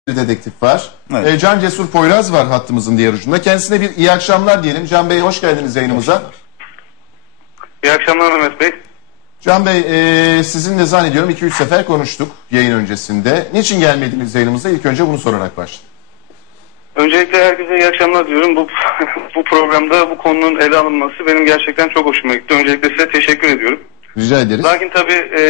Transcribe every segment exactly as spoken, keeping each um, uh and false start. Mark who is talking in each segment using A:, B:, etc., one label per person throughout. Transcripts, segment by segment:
A: dedektif var.
B: Evet.
A: E, Can Cesur Poyraz var hattımızın diğer ucunda. Kendisine bir iyi akşamlar diyelim. Can Bey hoş geldiniz yayınımıza.
C: İyi akşamlar Mehmet Bey.
A: Can Bey e, sizinle zannediyorum iki üç sefer konuştuk yayın öncesinde. Niçin gelmediniz yayınımıza? İlk önce bunu sorarak başlayalım.
C: Öncelikle herkese iyi akşamlar diyorum. Bu bu programda bu konunun ele alınması benim gerçekten çok hoşuma gitti. Öncelikle size teşekkür ediyorum.
A: Rica ederiz.
C: Lakin tabii e,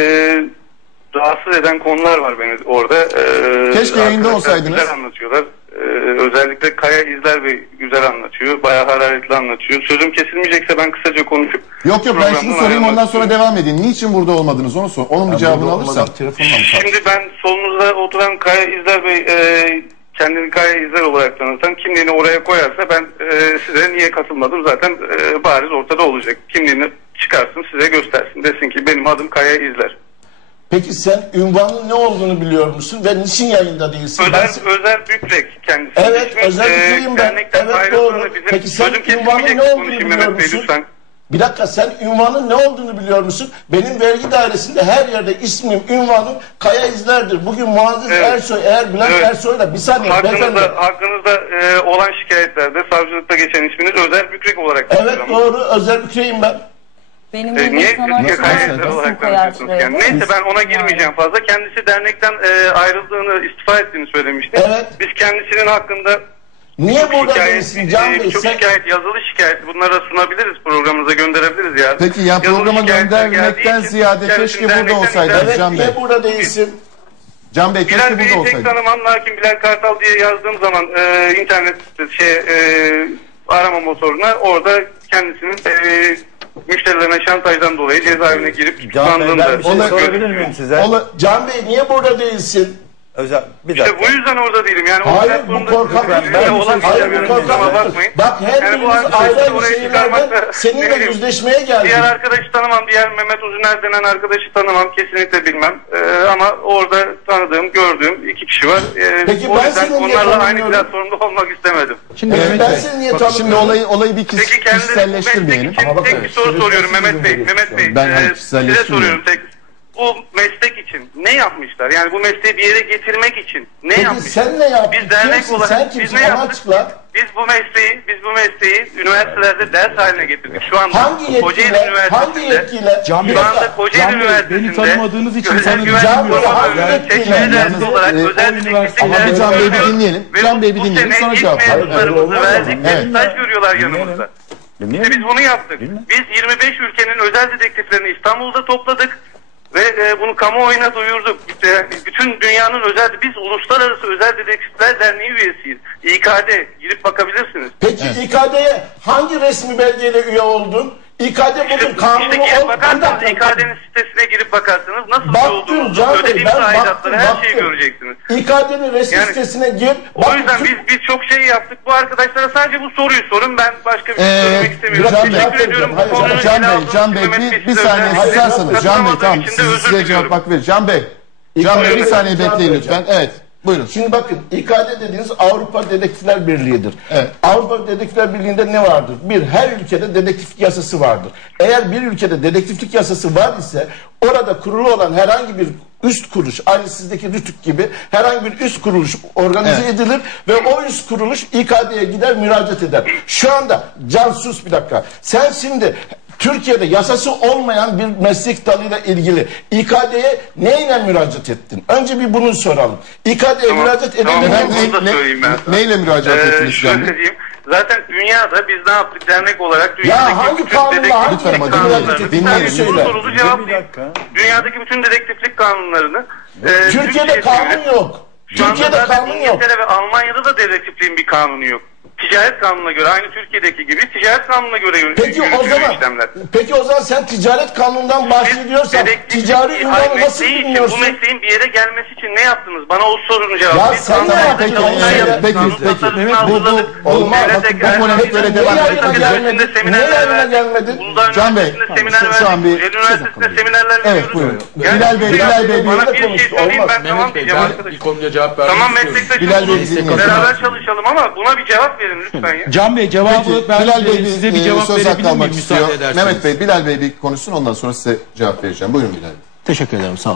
C: rahatsız eden konular var beni orada. E,
A: Keşke yayında olsaydınız.
C: Güzel anlatıyorlar. E, özellikle Kaya İzler Bey güzel anlatıyor. Bayağı hararetli anlatıyor. Sözüm kesilmeyecekse ben kısaca konuşup...
A: Yok yok ben şunu sorayım ondan sonra devam edin. Niçin burada olmadınız onu sor. Onun bir cevabını alırsam.
C: Şimdi ben solunuzda oturan Kaya İzler Bey... E, kendini Kaya İzler olarak tanıtan kimliğini oraya koyarsa ben e, size niye katılmadım zaten e, bariz ortada olacak. Kimliğini çıkarsın size göstersin desin ki benim adım Kaya İzler.
D: Peki sen ünvanın ne olduğunu biliyor musun ve niçin yayında değilsin?
C: Özer,
D: Ben...
C: Özer Büklek kendisi.
D: Evet
C: İsmi,
D: Özer Büklek'im ben. Evet doğru. Peki sen ünvanın ne olduğunu biliyor musun?
C: Bey,
D: bir dakika sen ünvanın ne olduğunu biliyor musun? Benim vergi dairesinde her yerde ismim, ünvanım Kaya İzler'dir. Bugün Muazzez
C: evet.
D: Ersoy eğer Bülent evet. Ersoy'la bir saniye
C: hakkınızda, hakkınızda e, olan şikayetlerde savcılıkta geçen isminiz Özer Büklek olarak.
D: Evet doğru Özer Büklek'im ben.
E: Benim
C: e, niye Kaya İzler olarak tanıtıyorsunuz yani? Neyse ben ona girmeyeceğim fazla. Kendisi dernekten e, ayrıldığını, istifa ettiğini söylemişti.
D: Evet.
C: Biz kendisinin hakkında
D: niye
C: çok
D: burada
C: şikayet,
D: değilsin Can Bey?
C: Çok
D: sen...
C: şikayet, yazılı şikayet bunlara sunabiliriz, programımıza gönderebiliriz yani.
A: Peki ya programa göndermekten ziyade keşke burada olsaydınız
D: evet,
A: Can Bey.
D: Niye burada değilsin?
A: Can Bey keşke
C: Bilal
A: burada
C: Bey'i tek
A: olsaydınız.
C: tanımam lakin Bilal Kartal diye yazdığım zaman e, internet şey e, arama motoruna orada kendisinin e, müşterilerine şantajdan dolayı cezaevine girip
B: Can Bey ben bir şey
A: Ona-
B: sorabilir miyim size?
A: Ola-
D: Can Bey niye burada değilsin?
B: Özel, bir
C: İşte
B: dakika.
C: bu yüzden orada değilim yani.
D: Hayır
C: o
D: bu korkak
B: ben-
D: ben,
B: ben-
D: ben,
C: olan
D: hayır
C: bir
D: bu
C: şey
D: korkak
C: bakmayın.
D: bak her
C: Yani bu
D: birimiz
C: arkadaşı
D: ayrı ayrı
C: oraya
D: şeylerden
C: çıkarmakla- ne
D: seninle
C: bileyim,
D: yüzleşmeye geldim.
C: Diğer arkadaşı tanımam, diğer Mehmet Uzuner denen arkadaşı tanımam, kesinlikle bilmem. Ee, ama orada tanıdığım, gördüğüm iki kişi var. Ee,
D: Peki
C: o
D: ben
C: yüzden
D: seni niye
C: onlarla aynı
D: tanımıyorum?
C: platformda olmak istemedim.
A: Şimdi
D: Peki
A: Mehmet
D: ben
A: Bey,
D: seni niye
A: bakın şimdi
D: tanımıyorum?
A: olayı, olayı bir kis,
C: Peki kendileri bu meslek
A: kişiselleştirmeyelim.
C: için
D: Ama
C: tek
D: bakın,
C: bir soru
D: şöyle
C: soruyorum
D: bir
C: Mehmet Bey.
D: şey
C: Mehmet Bey,
A: Ben hani
C: e, size
A: kişiselleştirmiyorum.
C: soruyorum tek. Bu meslek için ne yapmışlar? Yani bu mesleği bir yere getirmek için ne
D: Peki
C: yapmışlar?
D: sen ne yaptın?
C: Biz dernek
D: Kimsin?
C: olarak
D: Sen
C: biz
D: kimsin?
C: ne
D: Onu
C: yaptık?
D: açıkla.
C: Biz bu mesleği, biz bu mesleği üniversitelerde ders haline getirdik. Şu anda
D: Hangi
C: Kocaeli
D: yetkiyle? Hangi
C: Üniversitesi'nde,
D: yetkiyle?
F: Can Bey,
C: şu anda Kocaeli
F: Can Bey,
C: Üniversitesi'nde
F: beni tanımadığınız için
C: özel
F: sana
C: güvenlik
D: Can Bey,
C: koruma
D: hangi
C: bölümü
D: yetkiyle?
C: seçmeli ders
A: Yalnız,
C: olarak
A: e,
C: özel
F: o
C: dedektiflik
F: üniversite-
A: Ama
C: dersi
A: bir Can Bey'i bir
C: görüyor
A: dinleyelim.
C: ve
A: Can Bey'i bir
C: bu
A: dinleyelim,
C: sene
A: sonra
C: ilk
A: cevap verin.
C: mezunlarımızı
D: Evet.
C: verdikleri
A: Evet.
C: staj görüyorlar yanımızda. İşte biz bunu yaptık. Biz yirmi beş ülkenin özel dedektiflerini İstanbul'da topladık. Ve e, bunu kamuoyuna duyurduk. İşte, bütün dünyanın özel, biz Uluslararası Özel Dedektifler Derneği üyesiyiz. İ K D, girip bakabilirsiniz.
D: Peki İ K D'ye hangi resmi belgeyle üye oldun? İ K D bugün kanunu
C: İşte girip
D: ol...
C: bakarsanız İ K D'nin sitesine girip bakarsanız nasıl
D: Baktım
C: olduğunuzu,
D: Can Bey,
C: ödediğim
D: ben baktım,
C: aidatları her şeyi
D: baktım.
C: göreceksiniz.
D: İ K D'nin resmi
C: Yani-
D: sitesine gir.
C: O
D: Bak,
C: yüzden
D: tüm-
C: biz biz çok şey yaptık. Bu arkadaşlara sadece bu soruyu sorun. Ben başka bir şey
A: Ee,
C: söylemek istemiyorum.
A: Can Bey,
C: Teşekkür ediyorum.
D: hayır,
C: Bu konuyu
A: Can
C: ele
A: Bey,
C: aldığınız
A: Can
C: için
A: Bey
C: Mehmet
A: bir, bir
C: size
A: saniye
C: özel-
A: susarsanız. Can Bey
C: katılamadığım
A: tamam
C: için de
A: siz,
C: özür
A: size
C: diliyorum.
A: cevap verin. Can Bey.
D: İ K
A: Can Bey bir
D: D'ye
A: saniye
D: cevap
A: bekleyin
D: vereceğim.
A: lütfen. Evet. Buyurun.
D: Şimdi bakın İ K D dediğiniz Avrupa Dedektifler Birliği'dir.
A: Evet.
D: Avrupa Dedektifler Birliği'nde ne vardır? Bir, her ülkede dedektiflik yasası vardır. Eğer bir ülkede dedektiflik yasası var ise orada kurulu olan herhangi bir üst kuruluş, aynı sizdeki RTÜK gibi herhangi bir üst kuruluş organize
A: Evet.
D: edilir ve o üst kuruluş İ K D'ye gider müracaat eder. Şu anda Can sus bir dakika. Sen şimdi Türkiye'de yasası olmayan bir meslek dalıyla ilgili İ K D'ye neyle müracaat ettin? Önce bir bunu soralım. İ K D'ye
C: Tamam,
D: müracaat
C: tamam.
D: edebilir
A: Efendim,
C: Bunu da
A: ne-
C: söyleyeyim ben sana.
A: neyle müracaat
C: Ee,
A: ettiniz Can
C: şöyle
A: Bey?
C: diyeyim. Zaten dünyada biz ne yaptık dernek olarak dünyadaki
D: Ya hangi
C: bütün
D: kanunla,
C: dedektiflik
D: hangi
A: Lütfen ama
C: kanunlarını,
A: dinleyelim,
C: bir
A: dinleyelim.
C: tane soru
D: Söyle.
C: sorulu
B: Bir
C: cevaplayayım.
B: dakika.
C: Dünyadaki bütün dedektiflik kanunlarını e,
D: Türkiye'de
C: Türkçe'ye
D: kanun
C: çevirip-
D: yok.
C: Şu anda
D: Türkiye'de
C: zaten
D: kanun yok.
C: İngiltere ve Almanya'da da dedektifliğin bir kanunu yok. Ticaret kanununa göre, aynı Türkiye'deki gibi ticaret kanununa göre yürü-
D: Peki o
C: yürütülüyor
D: zaman
C: işlemler.
D: peki o zaman sen ticaret kanunundan bahsediyorsan
C: Dedektiflik-
D: ticari
C: Hayır,
D: ünvanı nasıl
C: mesleği için,
D: bilmiyorsun?
C: bu mesleğin bir yere gelmesi için ne yaptınız? Bana o sorunun cevabı.
D: Ya
C: Biz
D: sen ne
C: kanun-
D: yaptın?
C: kanun-
D: Peki,
C: kanun-
A: peki,
C: kanun
A: peki.
C: tasarısını
A: Mehmet, bu- bu-
C: hazırladık.
A: olmaz.
C: Devlet
A: Bakın, bu
C: tekrar-
A: polemik böyle
C: Devlet
A: devam
D: Niye
A: edecek.
D: yayına
C: Üniversitesi'nde
D: gelmedin?
C: seminerler
D: Niye yayına
C: verdik.
D: gelmedin?
C: Uludağ
A: Can Bey,
C: Üniversitesi'nde seminer
A: şu- şu an
C: verdik.
A: bir-
C: Kocaeli Üniversitesi'nde seminerler
A: Evet,
C: veriyoruz.
A: buyurun.
C: Yani
A: Bilal Bey,
C: siz
A: Bilal Bey,
C: bana
D: bir
C: bir
D: de
C: şey
D: konuştu,
C: söyleyeyim,
D: olmaz.
C: ben tamam
F: Mehmet Bey,
C: diyeceğim
F: ben
C: arkadaşım.
F: ilk konuya cevap vermek
C: Tamam
F: istiyorum.
C: meslektaşımız
A: Bilal Bey, dinleyelim.
C: beraber çalışalım ama buna bir cevap verin lütfen ya.
F: Can Bey cevabı
A: Peki,
F: ben
A: Bilal Bey
F: e,
A: bir,
F: size bir
A: e,
F: cevap
A: söz hakkı
F: verebilir miyim
A: almak istiyor.
F: müsaade ederseniz?
A: Mehmet Bey, Bilal Bey bir konuşsun ondan sonra size cevap vereceğim. Buyurun Bilal Bey.
G: Teşekkür ederim, sağ olun.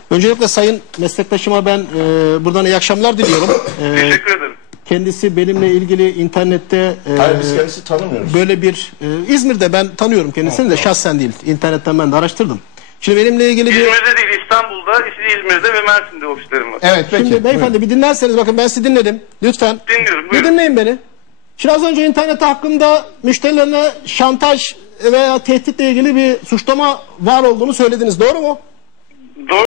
E: Öncelikle sayın meslektaşıma ben e, buradan iyi akşamlar diliyorum. E,
C: Teşekkür ederim.
E: kendisi benimle ilgili internette e,
D: Hayır, biz kendisi tanımıyoruz.
E: böyle bir e, İzmir'de ben tanıyorum kendisini de şahsen değil. İnternetten ben de araştırdım. Şimdi benimle ilgili bir...
C: İzmir'de değil, İstanbul'da, İzmir'de ve Mersin'de ofislerim var.
A: Evet peki.
E: Şimdi beyefendi bir dinlerseniz bakın ben sizi dinledim. Lütfen.
C: Dinliyorum,
E: Bir
C: buyurun.
E: dinleyin beni. Şimdi az önce internet hakkında müşterilerine şantaj veya tehditle ilgili bir suçlama var olduğunu söylediniz. Doğru mu?
C: Doğru.